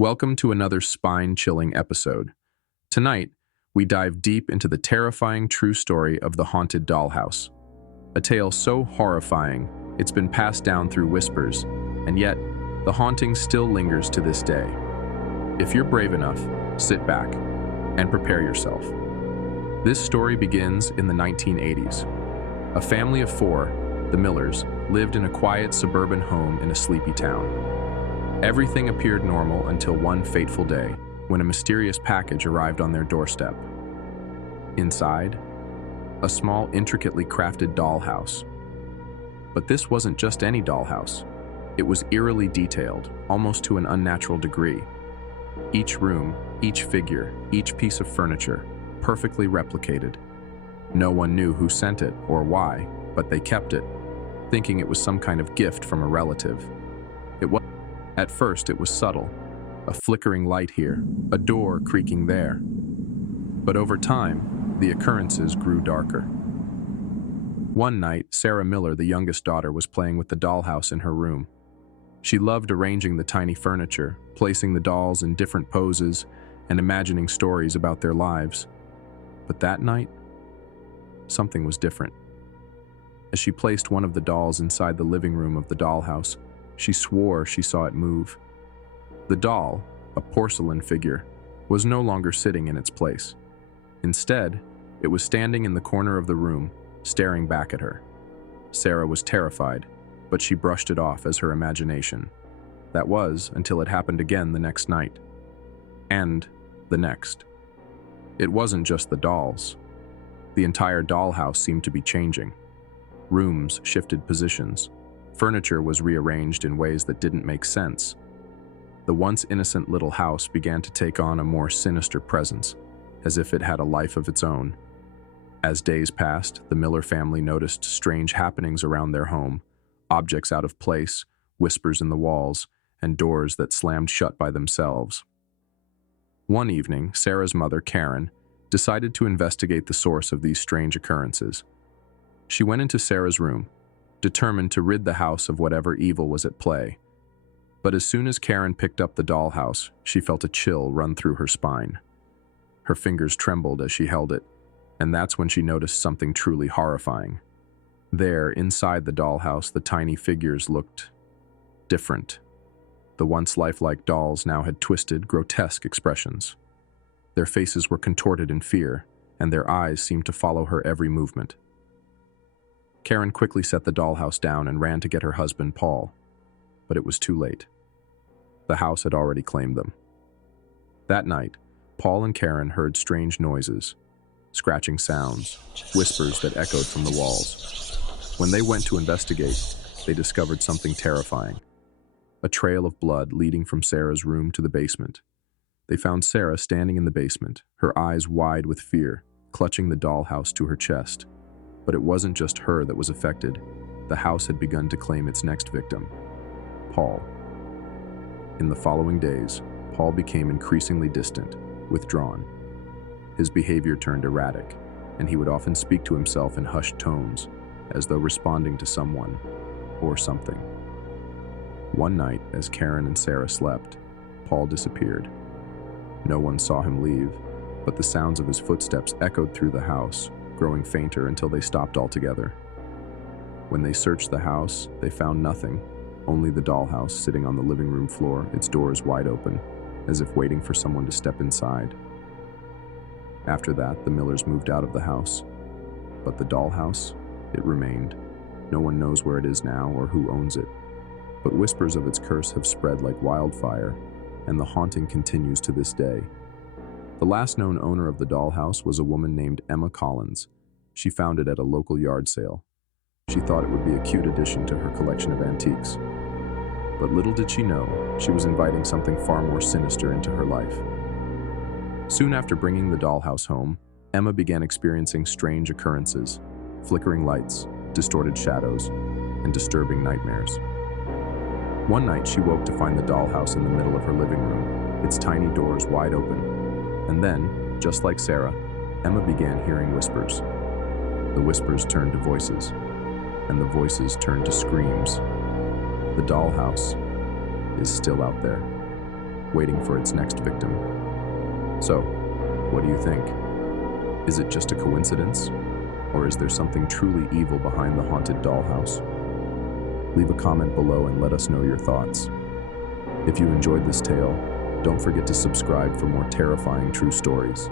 Welcome to another spine-chilling episode. Tonight, we dive deep into the terrifying true story of the haunted dollhouse. A tale so horrifying, it's been passed down through whispers, and yet, the haunting still lingers to this day. If you're brave enough, sit back and prepare yourself. This story begins in the 1980s. A family of four, the Millers, lived in a quiet suburban home in a sleepy town. Everything appeared normal until one fateful day, when a mysterious package arrived on their doorstep. Inside, a small, intricately crafted dollhouse. But this wasn't just any dollhouse. It was eerily detailed, almost to an unnatural degree. Each room, each figure, each piece of furniture, perfectly replicated. No one knew who sent it or why, but they kept it, thinking it was some kind of gift from a relative. At first, it was subtle, a flickering light here, a door creaking there. But over time, the occurrences grew darker. One night, Sarah Miller, the youngest daughter, was playing with the dollhouse in her room. She loved arranging the tiny furniture, placing the dolls in different poses, and imagining stories about their lives. But that night, something was different. As she placed one of the dolls inside the living room of the dollhouse, she swore she saw it move. The doll, a porcelain figure, was no longer sitting in its place. Instead, it was standing in the corner of the room, staring back at her. Sarah was terrified, but she brushed it off as her imagination. That was until it happened again the next night. And the next. It wasn't just the dolls. The entire dollhouse seemed to be changing. Rooms shifted positions. Furniture was rearranged in ways that didn't make sense. The once innocent little house began to take on a more sinister presence, as if it had a life of its own. As days passed, the Miller family noticed strange happenings around their home, objects out of place, whispers in the walls, and doors that slammed shut by themselves. One evening, Sarah's mother, Karen, decided to investigate the source of these strange occurrences. She went into Sarah's room, determined to rid the house of whatever evil was at play. But as soon as Karen picked up the dollhouse, she felt a chill run through her spine. Her fingers trembled as she held it, and that's when she noticed something truly horrifying. There, inside the dollhouse, the tiny figures looked different. The once lifelike dolls now had twisted, grotesque expressions. Their faces were contorted in fear, and their eyes seemed to follow her every movement. Karen quickly set the dollhouse down and ran to get her husband, Paul. But it was too late. The house had already claimed them. That night, Paul and Karen heard strange noises, scratching sounds, whispers that echoed from the walls. When they went to investigate, they discovered something terrifying. A trail of blood leading from Sarah's room to the basement. They found Sarah standing in the basement, her eyes wide with fear, clutching the dollhouse to her chest. But it wasn't just her that was affected. The house had begun to claim its next victim, Paul. In the following days, Paul became increasingly distant, withdrawn. His behavior turned erratic, and he would often speak to himself in hushed tones, as though responding to someone or something. One night, as Karen and Sarah slept, Paul disappeared. No one saw him leave, but the sounds of his footsteps echoed through the house, growing fainter until they stopped altogether. When they searched the house, they found nothing, only the dollhouse sitting on the living room floor, its doors wide open, as if waiting for someone to step inside. After that, the Millers moved out of the house. But the dollhouse, it remained. No one knows where it is now or who owns it. But whispers of its curse have spread like wildfire, and the haunting continues to this day. The last known owner of the dollhouse was a woman named Emma Collins. She found it at a local yard sale. She thought it would be a cute addition to her collection of antiques. But little did she know, she was inviting something far more sinister into her life. Soon after bringing the dollhouse home, Emma began experiencing strange occurrences, flickering lights, distorted shadows, and disturbing nightmares. One night, she woke to find the dollhouse in the middle of her living room, its tiny doors wide open. And then, just like Sarah, Emma began hearing whispers. The whispers turned to voices, and the voices turned to screams. The dollhouse is still out there. waiting for its next victim. So, what do you think? Is it just a coincidence? Or is there something truly evil behind the haunted dollhouse? Leave a comment below and let us know your thoughts. If you enjoyed this tale, don't forget to subscribe for more terrifying true stories.